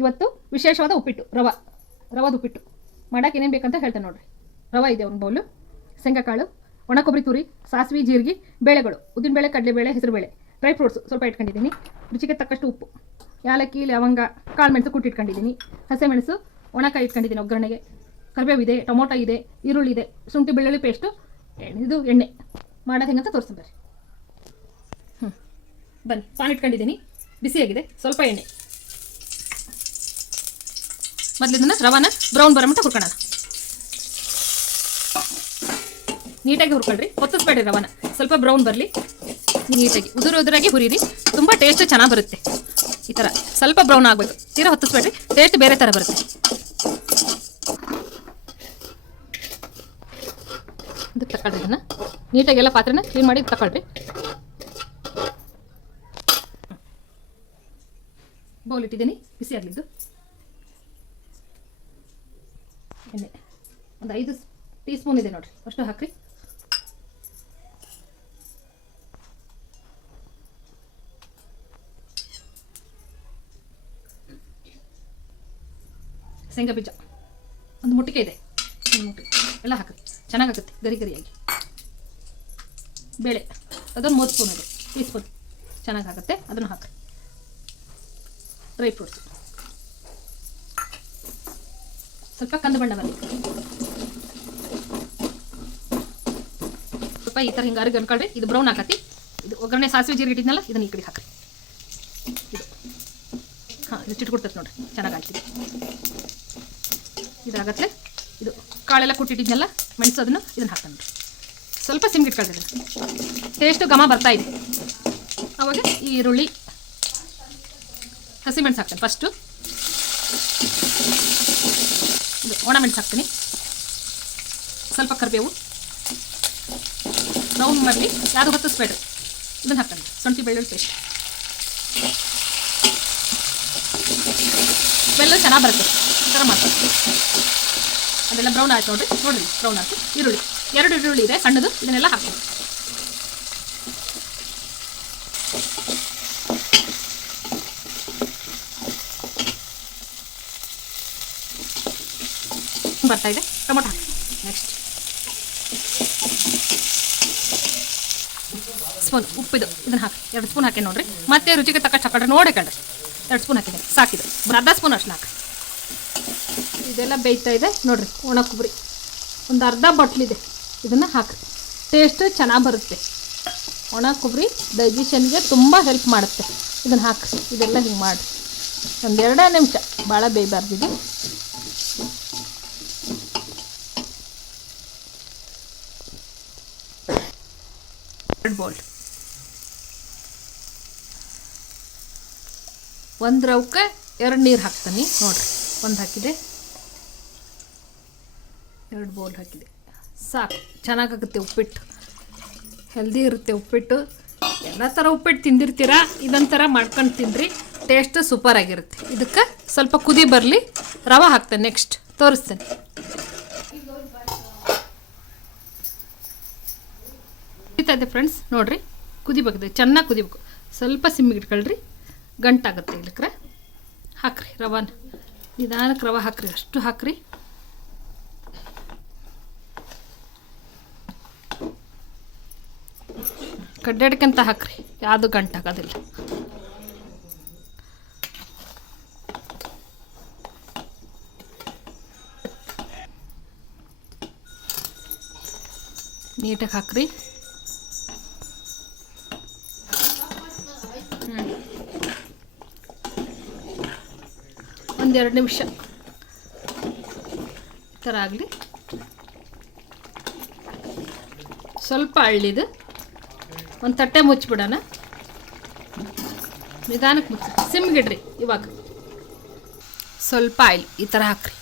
ಇವತ್ತು ವಿಶೇಷವಾದ ಉಪ್ಪಿಟ್ಟು ರವಾದ ಉಪ್ಪಿಟ್ಟು ಮಾಡೋಕೆ ಏನೇನು ಬೇಕಂತ ಹೇಳ್ತೇನೆ ನೋಡಿರಿ. ರವೆ ಇದೆ ಒಂದು ಬೌಲು, ಶೇಂಗಾಕಾಳು, ಒಣ ಕೊಬ್ಬರಿ ತುರಿ, ಸಾಸಿವೆ, ಜೀರಿಗೆ, ಬೇಳೆಗಳು, ಉದ್ದಿನಬೇಳೆ, ಕಡಲೆಬೇಳೆ, ಹೆಸರುಬೇಳೆ, ಡ್ರೈ ಫ್ರೂಟ್ಸ್ ಸ್ವಲ್ಪ ಇಟ್ಕೊಂಡಿದ್ದೀನಿ, ರುಚಿಗೆ ತಕ್ಕಷ್ಟು ಉಪ್ಪು, ಯಾಲಕ್ಕಿ, ಲವಂಗ, ಕಾಳು ಮೆಣಸು ಕುಟ್ಟಿ ಇಟ್ಕೊಂಡಿದ್ದೀನಿ, ಹಸಿಮೆಣಸು, ಒಣಕಾಯಿ ಇಟ್ಕೊಂಡಿದ್ದೀನಿ ಒಗ್ಗರಣೆಗೆ, ಕರಿಬೇವು ಇದೆ, ಟೊಮೊಟೊ ಇದೆ, ಈರುಳ್ಳಿ ಇದೆ, ಶುಂಠಿ ಬೆಳ್ಳುಳ್ಳಿ ಪೇಸ್ಟು, ಇದು ಎಣ್ಣೆ. ಮಾಡೋದು ಹೆಂಗಂತ ತೋರಿಸ್ತೀನಿ ಬರ್ರಿ. ಬನ್ನಿ, ಪಾನ್ ಇಟ್ಕೊಂಡಿದ್ದೀನಿ, ಬಿಸಿಯಾಗಿದೆ, ಸ್ವಲ್ಪ ಎಣ್ಣೆ. ಮೊದಲು ಇದನ್ನು ರವಾನ ಬ್ರೌನ್ ಬರೋ ಮಟ್ಟ ಹುರ್ಕೊಳ್ಳೋಣ. ನೀಟಾಗಿ ಹುರ್ಕೊಳ್ರಿ, ಹೊತ್ತಿಸ್ಬೇಡ್ರಿ ರವಾನ, ಸ್ವಲ್ಪ ಬ್ರೌನ್ ಬರಲಿ. ನೀಟಾಗಿ ಉದುರಾಗಿ ಹುರಿರಿ, ತುಂಬ ಟೇಸ್ಟ್ ಚೆನ್ನಾಗಿ ಬರುತ್ತೆ. ಈ ಥರ ಸ್ವಲ್ಪ ಬ್ರೌನ್ ಆಗಬೇಕು, ತೀರಾ ಹೊತ್ತಿಸ್ಬೇಡ್ರಿ, ಟೇಸ್ಟ್ ಬೇರೆ ಥರ ಬರುತ್ತೆ. ಇದಕ್ಕೆ ತಗೊಳ್ರಿ, ಇದನ್ನು ನೀಟಾಗಿ ಎಲ್ಲ ಪಾತ್ರೆನ ಕ್ಲೀನ್ ಮಾಡಿ ತಗೊಳ್ರಿ. ಬೌಲ್ ಇಟ್ಟಿದ್ದೀನಿ, ಬಿಸಿ ಆಗಲಿದ್ದು ಎಣ್ಣೆ ಒಂದು 5 ಟೀ ಸ್ಪೂನ್ ಇದೆ ನೋಡಿರಿ, ಅಷ್ಟು ಹಾಕ್ರಿ. ಶೇಂಗಾ ಬೀಜ ಒಂದು ಮುಟ್ಟಿಗೆ ಇದೆ, ಎಲ್ಲ ಹಾಕ್ರಿ, ಚೆನ್ನಾಗಾಗುತ್ತೆ ಗರಿಯಾಗಿ. ಬೇಳೆ ಅದೊಂದು 3 ಸ್ಪೂನ್ ಇದೆ, ಟೀ ಸ್ಪೂನ್ ಚೆನ್ನಾಗಾಗುತ್ತೆ, ಅದನ್ನು ಹಾಕ್ರಿ. ಡ್ರೈ ಫ್ರೂಟ್ಸ್ ಸ್ವಲ್ಪ ಕಂದು ಬಣ್ಣ ಬರಲಿ, ಸ್ವಲ್ಪ ಈ ಥರ ಹಿಂಗಾರಿಗೆ ಅನ್ಕೊಳ್ರಿ. ಇದು ಬ್ರೌನ್ ಹಾಕತಿ, ಇದು ಒಗ್ಗರಣೆ ಸಾಸಿವೆ ಜೀರಿಗೆ ಇಟ್ಟಿದ್ನಲ್ಲ, ಇದನ್ನು ಈ ಕಡೆ ಹಾಕ್ರಿ. ಇದು ಇದು ಚಿಟ್ಕೊಡ್ತೈತೆ ನೋಡಿರಿ, ಚೆನ್ನಾಗಾಗ್ತಿದೆ. ಇದಾಗತ್ತೆ. ಇದು ಕಾಳೆಲ್ಲ ಕುಟ್ಟಿಟ್ಟಿದ್ನಲ್ಲ ಮೆಣಸು, ಇದನ್ನು ಹಾಕ್ಕೊಂಡ್ರಿ. ಸ್ವಲ್ಪ ಸಿಮ್ಗೆ ಇಟ್ಕೊಳ್ರಿ, ಟೇಸ್ಟು ಘಮ ಬರ್ತಾ ಇದೆ. ಆವಾಗ ಈ ಈರುಳ್ಳಿ, ಹಸಿಮೆಣಸು ಹಾಕ್ತೇನೆ ಫಸ್ಟು, ಇದು ಒಣಮೆಣಸು ಹಾಕ್ತೀನಿ, ಸ್ವಲ್ಪ ಕರಿಬೇವು, ಬ್ರೌನ್ ಮಾಡಲಿ, ಯಾರು ಹೊತ್ತಿಸ್ಬೇಡ್ರಿ. ಇದನ್ನು ಹಾಕ್ತೀನಿ, ಶುಂಠಿ ಬೆಳ್ಳುಳ್ಳಿ ಪೇಸ್ಟ್, ಬೆಲ್ಲ ಚೆನ್ನಾಗಿ ಬರುತ್ತೆ ಈ ಥರ ಮಾಡ್ತಾರೆ. ಅದೆಲ್ಲ ಬ್ರೌನ್ ಆಯ್ತು ನೋಡಿರಿ ಬ್ರೌನ್ ಆಯ್ತು. ಈರುಳ್ಳಿ 2 ಈರುಳ್ಳಿ ಇದೆ ಸಣ್ಣದು, ಇದನ್ನೆಲ್ಲ ಹಾಕ್ತೀನಿ. ಬರ್ತಾ ಇದೆ, ಟೊಮೊಟೊ ಹಾಕಿ. ನೆಕ್ಸ್ಟ್ ಸ್ಪೂನ್ ಉಪ್ಪಿದು, ಇದನ್ನು ಹಾಕಿ 2 ಸ್ಪೂನ್ ಹಾಕಿ ನೋಡಿರಿ. ಮತ್ತೆ ರುಚಿಗೆ ತಕ್ಕ ಹಾಕೊಂಡ್ರೆ ನೋಡಿ ಕಳ್ರಿ, 2 ಸ್ಪೂನ್ ಹಾಕಿದೆ ಸಾಕಿದೆ, ಅರ್ಧ ಸ್ಪೂನ್ ಅಷ್ಟು ಹಾಕಿ. ಇದೆಲ್ಲ ಬೇಯ್ತಾ ಇದೆ ನೋಡಿರಿ. ಒಣ ಕೊಬ್ಬರಿ ಒಂದು ಅರ್ಧ ಬಟ್ಲಿದೆ, ಇದನ್ನು ಹಾಕಿ, ಟೇಸ್ಟ್ ಚೆನ್ನಾಗಿ ಬರುತ್ತೆ. ಒಣ ಕೊಬ್ಬರಿ ಡೈಜೆಷನ್ಗೆ ತುಂಬ ಹೆಲ್ಪ್ ಮಾಡುತ್ತೆ. ಇದನ್ನು ಹಾಕಿ, ಇದೆಲ್ಲ ಹಿಂಗೆ ಮಾಡಿ ಒಂದು 2 ನಿಮಿಷ, ಭಾಳ ಬೇಯಬಾರ್ದಿದೆ. ಬೌಲ್ 1 ರವಕ್ಕೆ 2 ನೀರು ಹಾಕ್ತೀನಿ ನೋಡಿರಿ. 1 ಹಾಕಿದೆ, 2 ಬೌಲ್ ಹಾಕಿದೆ, ಸಾಕು. ಚೆನ್ನಾಗಾಗುತ್ತೆ ಉಪ್ಪಿಟ್ಟು, ಹೆಲ್ದಿ ಇರುತ್ತೆ ಉಪ್ಪಿಟ್ಟು. ಎಲ್ಲ ಥರ ಉಪ್ಪಿಟ್ಟು ತಿಂದಿರ್ತೀರ, ಇದೊಂಥರ ಮಾಡ್ಕೊಂಡು ತಿನ್ನಿರಿ, ಟೇಸ್ಟ್ ಸೂಪರಾಗಿರುತ್ತೆ. ಇದಕ್ಕೆ ಸ್ವಲ್ಪ ಕುದಿ ಬರಲಿ, ರವೆ ಹಾಕ್ತೇನೆ, ನೆಕ್ಸ್ಟ್ ತೋರಿಸ್ತೇನೆ. ಕುದೀತಾ ಇದೆ ಫ್ರೆಂಡ್ಸ್ ನೋಡಿರಿ, ಕುದಿಬೇಕಿದೆ, ಚೆನ್ನಾಗಿ ಕುದಿಬೇಕು. ಸ್ವಲ್ಪ ಸಿಮ್ಮಿಗೆ ಇಟ್ಕೊಳ್ರಿ, ಗಂಟಾಗುತ್ತೆ. ಇಲ್ಲಕ್ರೆ ಹಾಕ್ರಿ ರವಾನ, ನಿಧಾನಕ್ಕೆ ರವೆ ಹಾಕ್ರಿ, ಅಷ್ಟು ಹಾಕ್ರಿ. ಕಡ್ಡಾಡ್ಕಂತ ಹಾಕ್ರಿ, ಯಾವುದು ಗಂಟಾಗೋದಿಲ್ಲ. ನೀಟಾಗಿ ಹಾಕ್ರಿ. ಒಂದು 2 ನಿಮಿಷ ಈ ಥರ ಆಗಲಿ. ಸ್ವಲ್ಪ ಅಳ್ಳಿದು ಒಂದು ತಟ್ಟೆ ಮುಚ್ಚಿಬಿಡೋಣ, ನಿಧಾನಕ್ಕೆ ಮುಚ್ಚಿ ಸಿಮ್ಗಿಡ್ರಿ. ಇವಾಗ ಸ್ವಲ್ಪ ಆಯಿಲ್ ಈ ಥರ ಹಾಕ್ರಿ,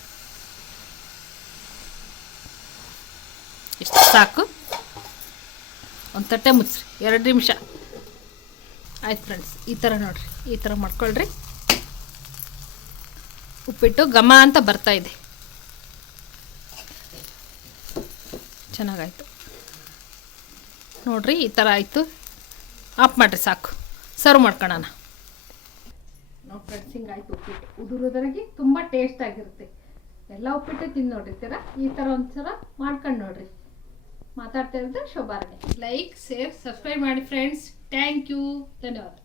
ಇಷ್ಟು ಸಾಕು. ಒಂದು ತಟ್ಟೆ ಮುಚ್ಚ್ರಿ, 2 ನಿಮಿಷ ಆಯ್ತು ಫ್ರೆಂಡ್ಸ್. ಈ ಥರ ನೋಡಿರಿ, ಈ ಥರ ಮಾಡ್ಕೊಳ್ರಿ. ಉಪ್ಪಿಟ್ಟು ಘಮ ಅಂತ ಬರ್ತಾ ಇದೆ, ಚೆನ್ನಾಗಾಯ್ತು ನೋಡಿರಿ. ಈ ಥರ ಆಯಿತು, ಆಫ್ ಮಾಡಿರಿ ಸಾಕು, ಸರ್ವ್ ಮಾಡ್ಕೊಳ್ಳೋಣ. ಫ್ರೆಂಡ್ಸ್ ಹಿಂಗಾಯ್ತು ಉಪ್ಪಿಟ್ಟು ಉದುರುದ್ರಾಗಿ ತುಂಬ ಟೇಸ್ಟ್ ಆಗಿರುತ್ತೆ. ಎಲ್ಲ ಉಪ್ಪಿಟ್ಟು ತಿಂದು ನೋಡಿರ್ತೀರ, ಈ ಥರ ಒಂದ್ಸಲ ಮಾಡ್ಕೊಂಡು ನೋಡ್ರಿ. ಮಾತಾಡ್ತಾ ಇರೋದು ಶೋಭಾರಾಣಿ. ಲೈಕ್, ಶೇರ್, ಸಬ್ಸ್ಕ್ರೈಬ್ ಮಾಡಿ ಫ್ರೆಂಡ್ಸ್. ಥ್ಯಾಂಕ್ ಯು, ಧನ್ಯವಾದ.